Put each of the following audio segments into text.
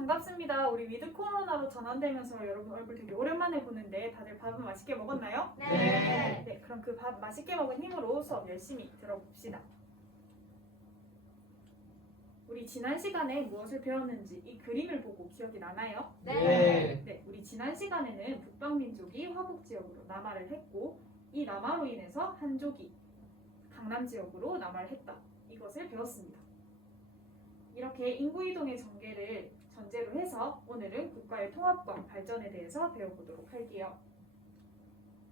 반갑습니다. 우리 위드 코로나로 전환되면서 여러분 얼굴 되게 오랜만에 보는데 다들 밥은 맛있게 먹었나요? 네. 네, 그럼 그 밥 맛있게 먹은 힘으로 수업 열심히 들어봅시다. 우리 지난 시간에 무엇을 배웠는지 이 그림을 보고 기억이 나나요? 네. 네, 우리 지난 시간에는 북방민족이 화북 지역으로 남하를 했고 이 남하로 인해서 한족이 강남 지역으로 남하를 했다. 이것을 배웠습니다. 이렇게 인구이동의 전개를 전제로 해서 오늘은 국가의 통합과 발전에 대해서 배워보도록 할게요.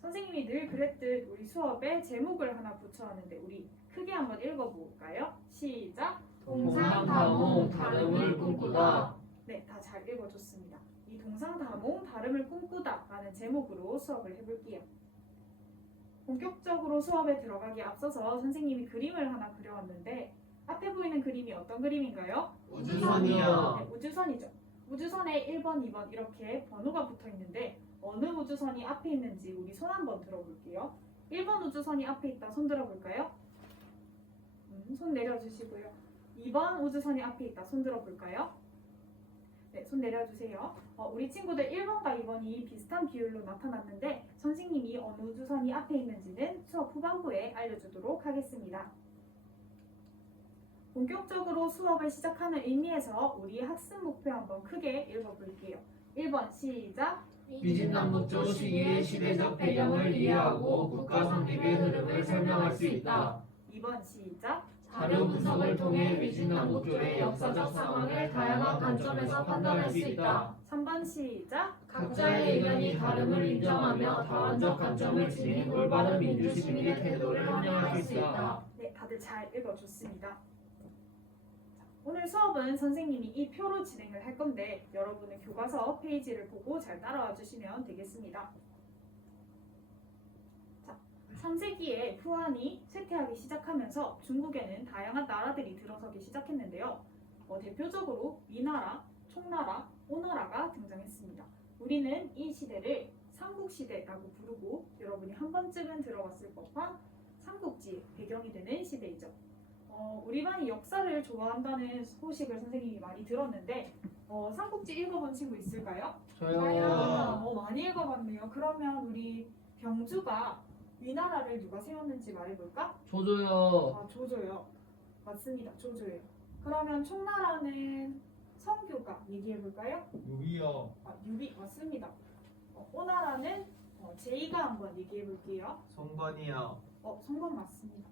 선생님이 늘 그랬듯 우리 수업에 제목을 하나 붙여왔는데 우리 크게 한번 읽어볼까요? 시작! 동상다몽 다름을 꿈꾸다. 네, 다 잘 읽어줬습니다. 이 동상다몽 다름을 꿈꾸다 라는 제목으로 수업을 해볼게요. 본격적으로 수업에 들어가기 앞서서 선생님이 그림을 하나 그려왔는데 앞에 보이는 그림이 어떤 그림인가요? 우주선이요. 네, 우주선이죠. 우주선에 1번, 2번 이렇게 번호가 붙어 있는데 어느 우주선이 앞에 있는지 우리 손 한번 들어볼게요. 1번 우주선이 앞에 있다. 손 들어볼까요? 손 내려주시고요. 2번 우주선이 앞에 있다. 손 들어볼까요? 네, 손 내려주세요. 우리 친구들 1번과 2번이 비슷한 비율로 나타났는데 선생님이 어느 우주선이 앞에 있는지는 수업 후반부에 알려주도록 하겠습니다. 본격적으로 수업을 시작하는 의미에서 우리 학습 목표 한번 크게 읽어볼게요. 1번 시작! 위진남북조 시기의 시대적 배경을 이해하고 국가 성립의 흐름을 설명할 수 있다. 2번 시작! 자료 분석을 통해 위진남북조의 역사적 상황을 다양한 관점에서 판단할 수 있다. 3번 시작! 각자의 의견이 다름을 인정하며 다원적 관점을 지닌 올바른 민주시민의 태도를 함양할 수 있다. 네, 다들 잘 읽어줬습니다. 오늘 수업은 선생님이 이 표로 진행을 할 건데 여러분은 교과서 페이지를 보고 잘 따라와 주시면 되겠습니다. 자, 3세기에 후한이 쇠퇴하기 시작하면서 중국에는 다양한 나라들이 들어서기 시작했는데요. 대표적으로 위나라, 총나라, 오나라가 등장했습니다. 우리는 이 시대를 삼국시대라고 부르고 여러분이 한 번쯤은 들어봤을 법한 삼국지의 배경이 되는 시대이죠. 우리 반이 역사를 좋아한다는 소식을 선생님이 많이 들었는데 삼국지 읽어본 친구 있을까요? 저요. 많이 읽어봤네요. 그러면 우리 병주가 위나라를 누가 세웠는지 말해볼까? 조조요. 조조요. 맞습니다. 조조예요. 그러면 총나라는 성교가 얘기해볼까요? 유비요. 유비 맞습니다. 오나라는 제이가 한번 얘기해볼게요. 성건이요. 성건 맞습니다.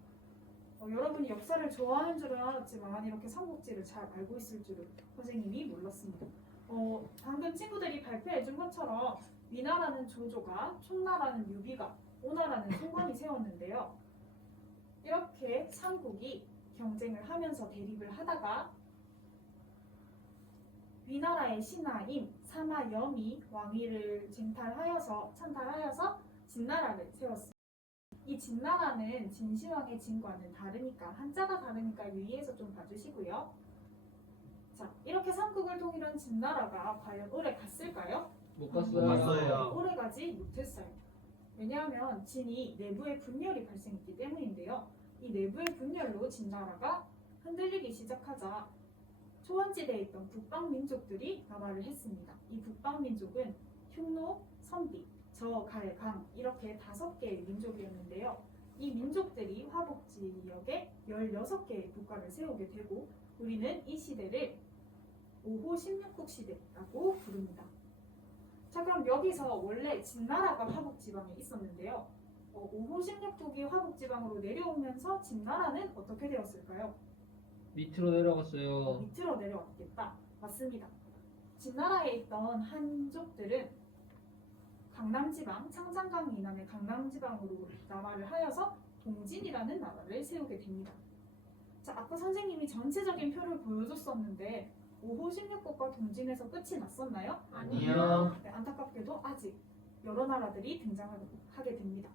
여러분이 역사를 좋아하는 줄은 알았지만 이렇게 삼국지를 잘 알고 있을 줄은 선생님이 몰랐습니다. 방금 친구들이 발표해준 것처럼 위나라는 조조가, 총나라는 유비가, 오나라는 송건이 세웠는데요. 이렇게 삼국이 경쟁을 하면서 대립을 하다가 위나라의 신하인 사마염이 왕위를 찬탈하여서 진나라를 세웠습니다. 이 진나라는 진시황의 진과는 다르니까 한자가 다르니까 유의해서 좀 봐주시고요. 자, 이렇게 삼국을 통일한 진나라가 과연 오래 갔을까요? 못 못 갔어요. 갔어요. 오래 가지 못했어요. 왜냐하면 진이 내부에 분열이 발생했기 때문인데요. 이 내부의 분열로 진나라가 흔들리기 시작하자 초원지대에 있던 북방민족들이 남하를 했습니다. 이 북방민족은 흉노, 선비, 저, 갈, 강 이렇게 5개의 민족이었는데요. 이 민족들이 화북 지역에 16개의 국가를 세우게 되고 우리는 이 시대를 5호 16국 시대라고 부릅니다. 자, 그럼 여기서 원래 진나라가 화북 지방에 있었는데요. 5호 16국이 화북 지방으로 내려오면서 진나라는 어떻게 되었을까요? 밑으로 내려갔어요. 밑으로 내려왔겠다. 맞습니다. 진나라에 있던 한족들은 강남지방, 창장강 이남의 강남지방으로 남하를 하여서 동진이라는 나라를 세우게 됩니다. 자, 아까 선생님이 전체적인 표를 보여줬었는데 5호 16국과 동진에서 끝이 났었나요? 아니요. 네, 안타깝게도 아직 여러 나라들이 등장하게 됩니다.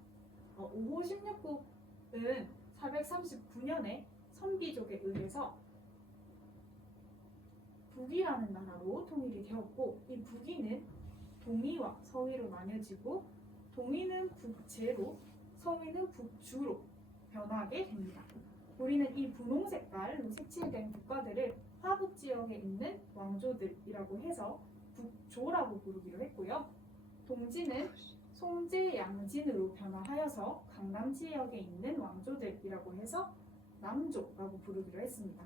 5호 16국은 439년에 선비족에 의해서 북이라는 나라로 통일이 되었고 이 북이는 동위와 서위로 나뉘어지고 동위는 북제로 서위는 북주로 변하게 됩니다. 우리는 이 분홍 색깔로 색칠된 국가들을 화북 지역에 있는 왕조들이라고 해서 북조라고 부르기로 했고요. 동지는 송제, 양진으로 변화하여서 강남 지역에 있는 왕조들이라고 해서 남조라고 부르기로 했습니다.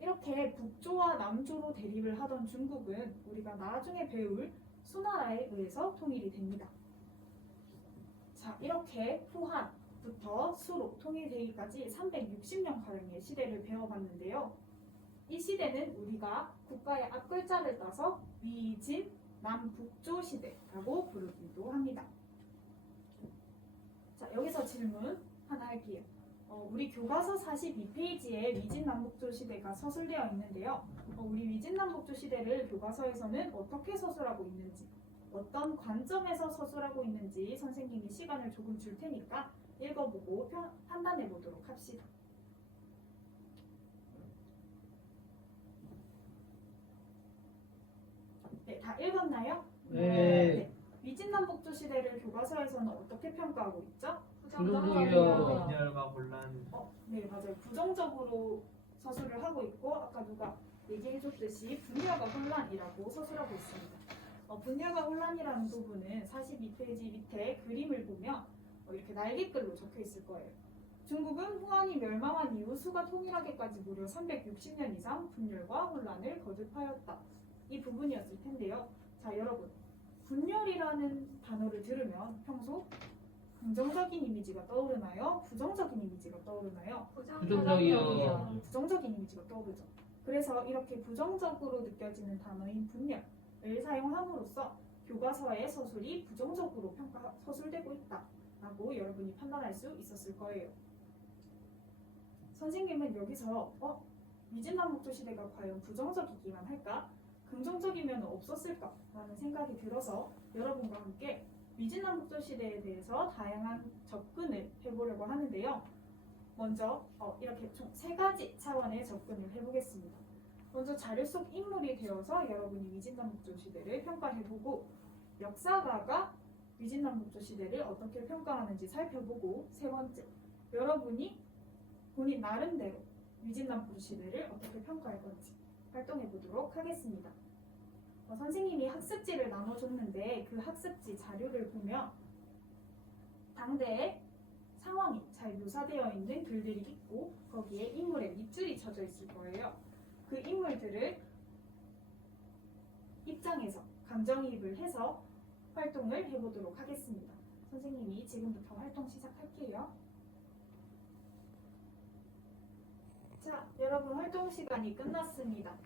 이렇게 북조와 남조로 대립을 하던 중국은 우리가 나중에 배울 수나라에 의해서 통일이 됩니다. 자, 이렇게 후한부터 수로 통일되기까지 360년가량의 시대를 배워봤는데요. 이 시대는 우리가 국가의 앞글자를 따서 위진, 남북조 시대라고 부르기도 합니다. 자, 여기서 질문 하나 할게요. 우리 교과서 42페이지에 위진남북조 시대가 서술되어 있는데요. 우리 위진남북조 시대를 교과서에서는 어떻게 서술하고 있는지, 어떤 관점에서 서술하고 있는지 선생님이 시간을 조금 줄 테니까 읽어보고 판단해 보도록 합시다. 네, 다 읽었나요? 네. 위진남북조 시대를 교과서에서는 어떻게 평가하고 있죠? 부정적이요. 분열과 혼란. 네, 맞아요. 부정적으로 서술을 하고 있고 아까 누가 얘기해줬듯이 분열과 혼란이라고 서술하고 있습니다. 분열과 혼란이라는 부분은 42페이지 밑에 그림을 보면 이렇게 날개글로 적혀 있을 거예요. 중국은 후한이 멸망한 이후 수가 통일하기까지 무려 360년 이상 분열과 혼란을 거듭하였다. 이 부분이었을 텐데요. 자, 여러분, 분열이라는 단어를 들으면 평소 긍정적인 이미지가 떠오르나요? 부정적인 이미지가 떠오르나요? 부정적이요. 부정적인 이미지가 떠오르죠. 그래서 이렇게 부정적으로 느껴지는 단어인 분열을 사용함으로써 교과서의 서술이 부정적으로 서술되고 있다라고 여러분이 판단할 수 있었을 거예요. 선생님은 여기서 위진남북조 시대가 과연 부정적이기만 할까? 긍정적이면 없었을까? 라는 생각이 들어서 여러분과 함께 위진남북조 시대에 대해서 다양한 접근을 해보려고 하는데요. 먼저 이렇게 총 3가지 차원의 접근을 해보겠습니다. 먼저 자료 속 인물이 되어서 여러분이 위진남북조 시대를 평가해보고 역사가가 위진남북조 시대를 어떻게 평가하는지 살펴보고 세 번째, 여러분이 본인 나름대로 위진남북조 시대를 어떻게 평가할 건지 활동해보도록 하겠습니다. 선생님이 학습지를 나눠줬는데 그 학습지 자료를 보면 당대의 상황이 잘 묘사되어 있는 글들이 있고 거기에 인물의 밑줄이 쳐져 있을 거예요. 그 인물들을 입장에서 감정이입을 해서 활동을 해보도록 하겠습니다. 선생님이 지금부터 활동 시작할게요. 자, 여러분 활동 시간이 끝났습니다.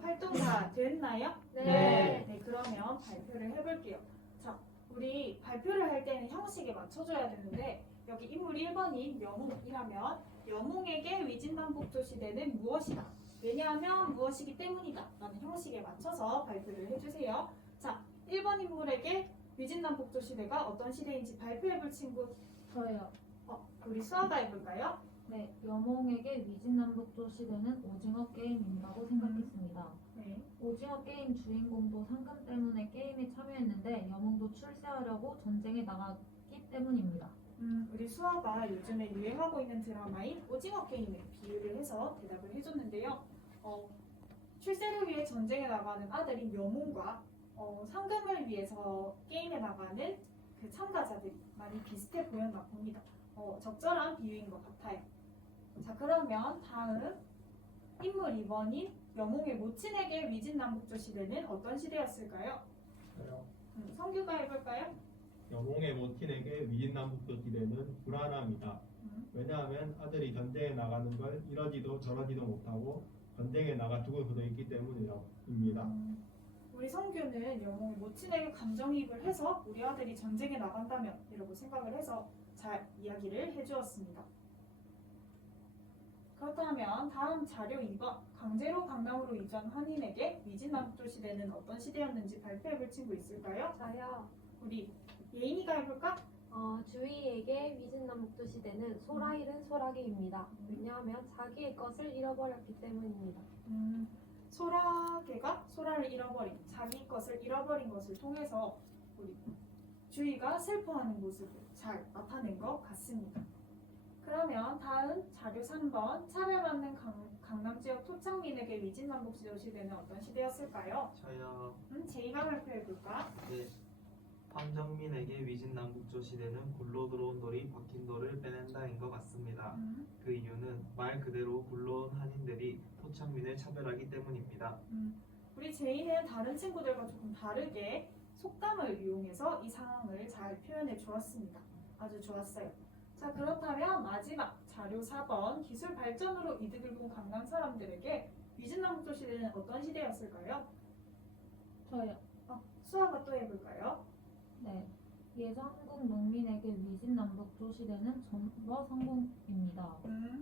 활동 다 됐나요? 네. 네, 그러면 발표를 해볼게요. 자, 우리 발표를 할 때는 형식에 맞춰줘야 되는데 여기 인물 1번인 영웅이라면 영웅에게 위진남북조 시대는 무엇이다? 왜냐하면 무엇이기 때문이다 라는 형식에 맞춰서 발표를 해주세요. 자, 1번 인물에게 위진남북조 시대가 어떤 시대인지 발표해볼 친구 저요. 우리 수아가 해볼까요? 네, 여몽에게 위진남북조 시대는 오징어 게임인다고 생각했습니다. 네. 오징어 게임 주인공도 상금 때문에 게임에 참여했는데 여몽도 출세하려고 전쟁에 나갔기 때문입니다. 우리 수아가 요즘에 유행하고 있는 드라마인 오징어 게임에 비유를 해서 대답을 해줬는데요. 출세를 위해 전쟁에 나가는 아들인 여몽과 상금을 위해서 게임에 나가는 그 참가자들이 많이 비슷해 보였나 봅니다. 적절한 비유인 것 같아요. 자, 그러면 다음 인물 2번인 여몽의 모친에게 위진남북조 시대는 어떤 시대였을까요? 성규가 해볼까요? 영웅의 모친에게 위진남북조 시대는 불안합니다. 왜냐하면 아들이 전쟁에 나가는 걸 이러지도 저러지도 못하고 전쟁에 나가 죽을 수도 있기 때문입니다. 우리 성규는 영웅의 모친에게 감정이입을 해서 우리 아들이 전쟁에 나간다면 이라고 생각을 해서 잘 이야기를 해주었습니다. 그렇다면 다음 자료 2번 강제로 강남으로 이전 한인에게 위진남북조 시대는 어떤 시대였는지 발표해볼 친구 있을까요? 저요. 우리 예인이가 해볼까? 주희에게 위진남북조 시대는 소라 잃은 소라게입니다. 왜냐하면 자기의 것을 잃어버렸기 때문입니다. 소라게가 소라를 잃어버린 자기 것을 잃어버린 것을 통해서 우리 주희가 슬퍼하는 모습을 잘 나타낸 것 같습니다. 그러면 다음 자료 3번 차별받는 강남 지역 토착민에게 위진남북 시대는 어떤 시대였을까요? 저요. 제이가 발표해볼까? 네. 황정민에게 위진남북조 시대는 굴로 들어온 돌이 박힌 돌을 빼낸다인 것 같습니다. 그 이유는 말 그대로 굴러온 한인들이 토착민을 차별하기 때문입니다. 우리 제이는 다른 친구들과 조금 다르게 속담을 이용해서 이 상황을 잘 표현해 주었습니다. 아주 좋았어요. 자, 그렇다면 마지막 자료 4번 기술 발전으로 이득을 본 강남 사람들에게 위진남북조 시대는 어떤 시대였을까요? 저요. 수아가 또 해볼까요? 네. 예전국 농민에게 위진남북조 시대는 전버 성공입니다.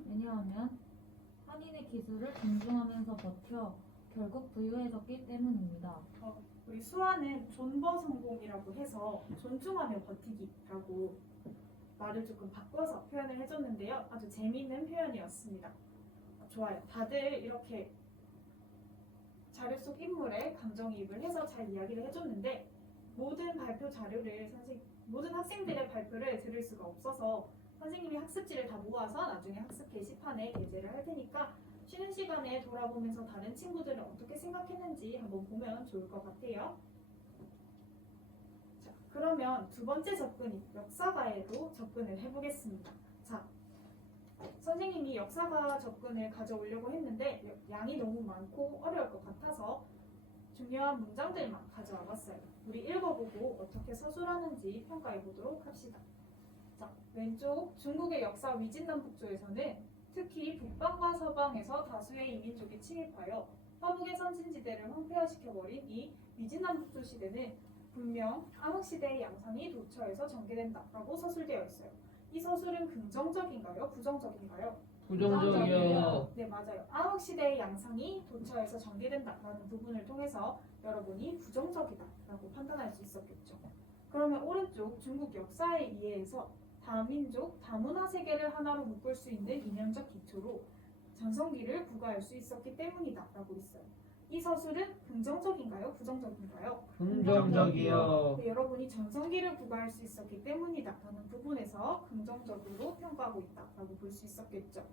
왜냐하면 한인의 기술을 존중하면서 버텨 결국 부유해졌기 때문입니다. 우리 수아는 존버 성공이라고 해서 존중하며 버티기라고 말을 조금 바꿔서 표현을 해줬는데요. 아주 재미있는 표현이었습니다. 좋아요. 다들 이렇게 자료 속 인물에 감정이입을 해서 잘 이야기를 해줬는데 모든 발표 자료를 모든 학생들의 발표를 들을 수가 없어서 선생님이 학습지를 다 모아서 나중에 학습 게시판에 게재를 할 테니까 쉬는 시간에 돌아보면서 다른 친구들은 어떻게 생각했는지 한번 보면 좋을 것 같아요. 자, 그러면 두 번째 접근이 역사가에도 접근을 해보겠습니다. 자, 선생님이 역사가 접근을 가져오려고 했는데 양이 너무 많고 어려울 것 같아서 중요한 문장들만 가져와 봤어요. 우리 읽어보고 어떻게 서술하는지 평가해 보도록 합시다. 자, 왼쪽 중국의 역사 위진남북조에서는 특히 북방과 서방에서 다수의 이민족이 침입하여 화북의 선진지대를 황폐화시켜버린 이 위진남북조 시대는 분명 암흑시대의 양상이 도처에서 전개된다라고 서술되어 있어요. 이 서술은 긍정적인가요? 부정적인가요? 부정적이요. 네, 맞아요. 암흑시대의 양상이 도처에서 전개된다라는 부분을 통해서 여러분이 부정적이다라고 판단할 수 있었겠죠. 그러면 오른쪽 중국 역사에 의해서 다민족, 다문화 세계를 하나로 묶을 수 있는 이념적 기초로 전성기를 부과할 수 있었기 때문이다라고 있어요. 이 서술은 긍정적인가요? 부정적인가요? 긍정적이요. 네, 여러분이 전성기를 부과할 수 있었기 때문이다라는 부분에서 긍정적으로 평가하고 있다라고 볼 수 있었겠죠.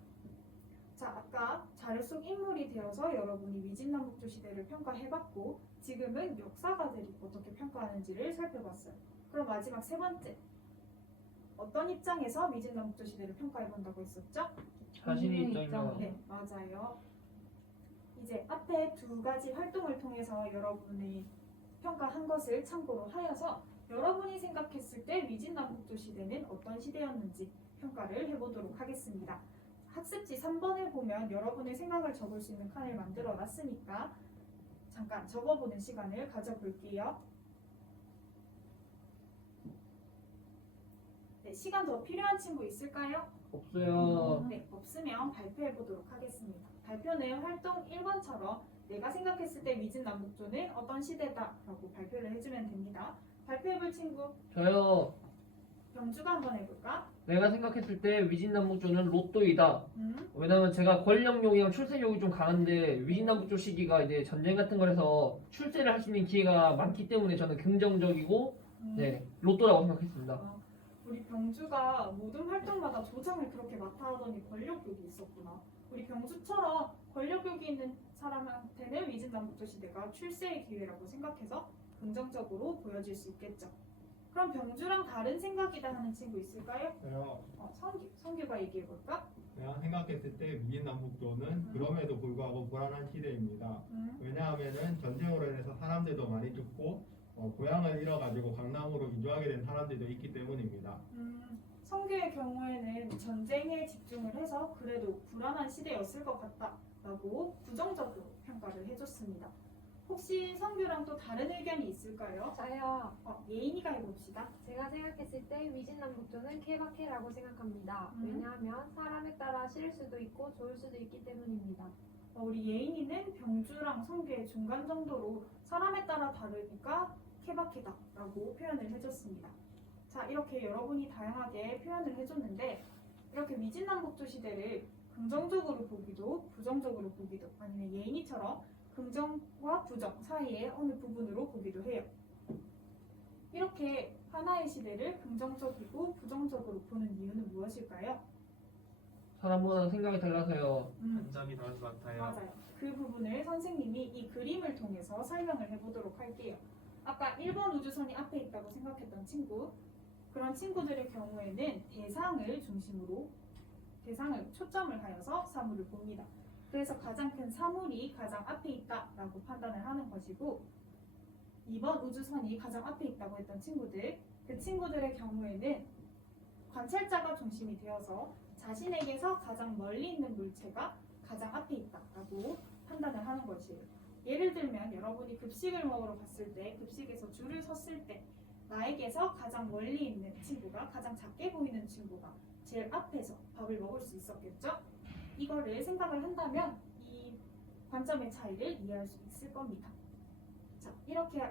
자, 아까 자료 속 인물이 되어서 여러분이 위진남북조 시대를 평가해봤고 지금은 역사가들이 어떻게 평가하는지를 살펴봤어요. 그럼 마지막 세 번째. 어떤 입장에서 위진남북조 시대를 평가해본다고 했었죠? 자신의 입장이요. 네, 맞아요. 이제 앞에 두 가지 활동을 통해서 여러분이 평가한 것을 참고로 하여서 여러분이 생각했을 때 위진남북조 시대는 어떤 시대였는지 평가를 해보도록 하겠습니다. 학습지 3번을 보면 여러분의 생각을 적을 수 있는 칸을 만들어 놨으니까 잠깐 적어보는 시간을 가져볼게요. 네, 시간 더 필요한 친구 있을까요? 없어요. 네, 없으면 발표해 보도록 하겠습니다. 발표는 활동 1번처럼 내가 생각했을 때 위진남북조는 어떤 시대다라고 발표를 해주면 됩니다. 발표해볼 친구 저요. 병주가 한번 해볼까? 내가 생각했을 때 위진남북조는 로또이다. 왜냐면 제가 권력욕이랑 출세욕이 좀 강한데 위진남북조 시기가 이제 전쟁 같은 거라서 출세를 할 수 있는 기회가 많기 때문에 저는 긍정적이고 네 로또라고 생각했습니다. 우리 병주가 모든 활동마다 조장을 그렇게 맡아하더니 권력욕이 있었구나. 우리 병주처럼 권력욕이 있는 사람한테는 위진남북조 시대가 출세의 기회라고 생각해서 긍정적으로 보여질 수 있겠죠. 그럼 병주랑 다른 생각이다 하는 친구 있을까요? 내가, 성규가 얘기해볼까? 내가 생각했을 때 위진남북조는 그럼에도 불구하고 불안한 시대입니다. 왜냐하면은 전쟁으로 인해서 사람들도 많이 죽고 고향을 잃어가지고 강남으로 이주하게 된 사람들도 있기 때문입니다. 성규의 경우에는 전쟁에 집중을 해서 그래도 불안한 시대였을 것 같다라고 부정적으로 평가를 해줬습니다. 혹시 성규랑 또 다른 의견이 있을까요? 저요. 예인이가 해봅시다. 제가 생각했을 때 위진남북조는 케바케라고 생각합니다. 왜냐하면 사람에 따라 싫을 수도 있고 좋을 수도 있기 때문입니다. 우리 예인이는 병주랑 성규의 중간 정도로 사람에 따라 다르니까 케바케다라고 표현을 해줬습니다. 자, 이렇게 여러분이 다양하게 표현을 해줬는데 이렇게 위진남북조 시대를 긍정적으로 보기도 부정적으로 보기도 아니면 예인이처럼 긍정과 부정 사이의 어느 부분으로 보기도 해요. 이렇게 하나의 시대를 긍정적이고 부정적으로 보는 이유는 무엇일까요? 사람마다 생각이 달라서요. 관점이 다른 것 같아요. 맞아요. 그 부분을 선생님이 이 그림을 통해서 설명을 해보도록 할게요. 아까 1번 우주선이 앞에 있다고 생각했던 친구, 그런 친구들의 경우에는 대상을 중심으로 대상을 초점을 하여서 사물을 봅니다. 그래서 가장 큰 사물이 가장 앞에 있다라고 판단을 하는 것이고 2번 우주선이 가장 앞에 있다고 했던 친구들, 그 친구들의 경우에는 관찰자가 중심이 되어서 자신에게서 가장 멀리 있는 물체가 가장 앞에 있다라고 판단을 하는 것이에요. 예를 들면 여러분이 급식을 먹으러 갔을 때 급식에서 줄을 섰을 때 나에게서 가장 멀리 있는 친구가 가장 작게 보이는 친구가 제일 앞에서 밥을 먹을 수 있었겠죠? 이거를 생각을 한다면 이 관점의 차이를 이해할 수 있을 겁니다. 자, 이렇게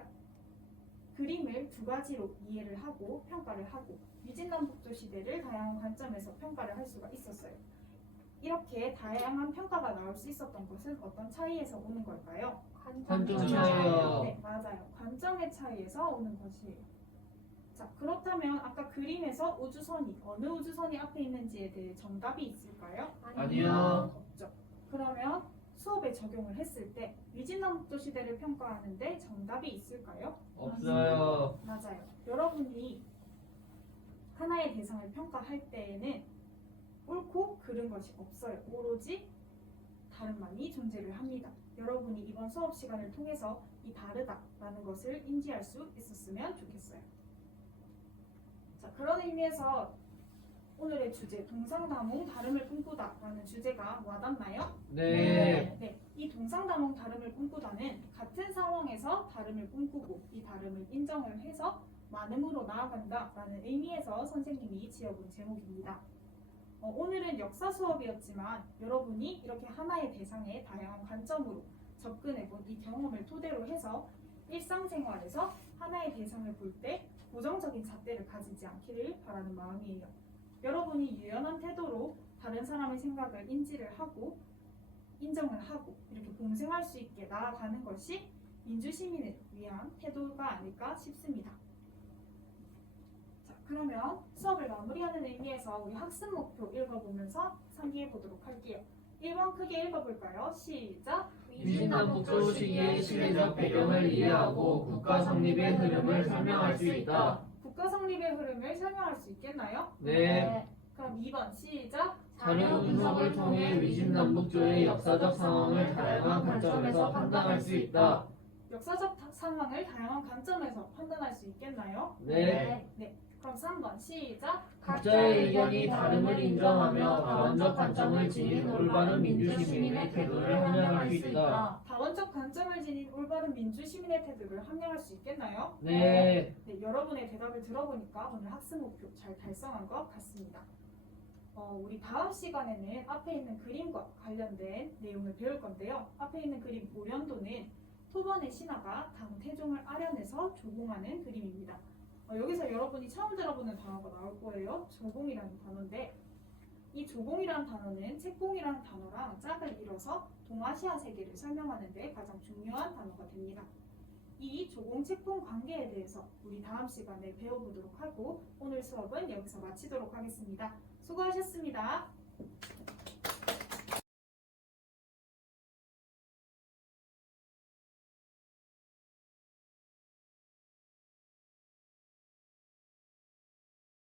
그림을 두 가지로 이해를 하고 평가를 하고 위진남북조 시대를 다양한 관점에서 평가를 할 수가 있었어요. 이렇게 다양한 평가가 나올 수 있었던 것은 어떤 차이에서 오는 걸까요? 관점 차이요. 네, 맞아요. 관점의 차이에서 오는 것이에요. 자, 그렇다면 아까 그림에서 우주선이 어느 우주선이 앞에 있는지에 대해 정답이 있을까요? 아니요. 없죠. 그러면 수업에 적용을 했을 때 위진남북조 시대를 평가하는데 정답이 있을까요? 없어요. 맞아요. 여러분이 하나의 대상을 평가할 때에는 옳고 그른 것이 없어요. 오로지 다름만이 존재를 합니다. 여러분이 이번 수업 시간을 통해서 이 다르다라는 것을 인지할 수 있었으면 좋겠어요. 자, 그런 의미에서 오늘의 주제 동상다몽 다름을 꿈꾸다라는 주제가 와닿나요? 네. 네, 이 동상다몽 다름을 꿈꾸다는 같은 상황에서 다름을 꿈꾸고 이 다름을 인정을 해서 만음으로 나아간다라는 의미에서 선생님이 지어본 제목입니다. 오늘은 역사 수업이었지만 여러분이 이렇게 하나의 대상에 다양한 관점으로 접근해본 이 경험을 토대로 해서 일상생활에서 하나의 대상을 볼 때 고정적인 잣대를 가지지 않기를 바라는 마음이에요. 여러분이 유연한 태도로 다른 사람의 생각을 인지를 하고 인정을 하고 이렇게 봉생할 수 있게 나아가는 것이 민주시민을 위한 태도가 아닐까 싶습니다. 자, 그러면 수업을 마무리하는 의미에서 우리 학습 목표 읽어보면서 상기해 보도록 할게요. 1번 크게 읽어볼까요? 시작! 위진남북조 시기의 시대적 배경을 이해하고 국가 성립의 흐름을 설명할 수 있다. 국가 성립의 흐름을 설명할 수 있겠나요? 네. 그럼 2번 시작! 자료 분석을 통해 위진남북조의 역사적 상황을 다양한 관점에서 판단할 수 있다. 역사적 상황을 다양한 관점에서 판단할 수 있겠나요? 네. 그럼 3번 시작! 각자의 의견이 다름을 인정하며 다원적 관점을 지닌 올바른 민주시민의 태도를 함양할 수 있다. 다원적 관점을 지닌 올바른 민주시민의 태도를 함양할 수 있겠나요? 네. 네, 여러분의 대답을 들어보니까 오늘 학습 목표 잘 달성한 것 같습니다. 우리 다음 시간에는 앞에 있는 그림과 관련된 내용을 배울 건데요. 앞에 있는 그림 오련도는 토번의 신하가 당 태종을 아련해서 조공하는 그림입니다. 여기서 여러분이 처음 들어보는 단어가 나올 거예요. 조공이라는 단어인데 이 조공이라는 단어는 책봉이라는 단어랑 짝을 이뤄서 동아시아 세계를 설명하는 데 가장 중요한 단어가 됩니다. 이 조공 책봉 관계에 대해서 우리 다음 시간에 배워보도록 하고 오늘 수업은 여기서 마치도록 하겠습니다. 수고하셨습니다.